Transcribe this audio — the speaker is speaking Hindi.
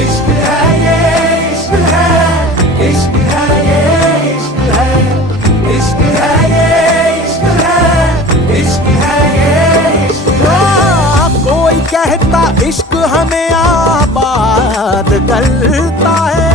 इश्क है ये इश्क है, इश्क है ये इश्क है, इश्क है ये इश्क है, इश्क है ये इश्क है। कोई कहता इश्क हमें आबाद करता है,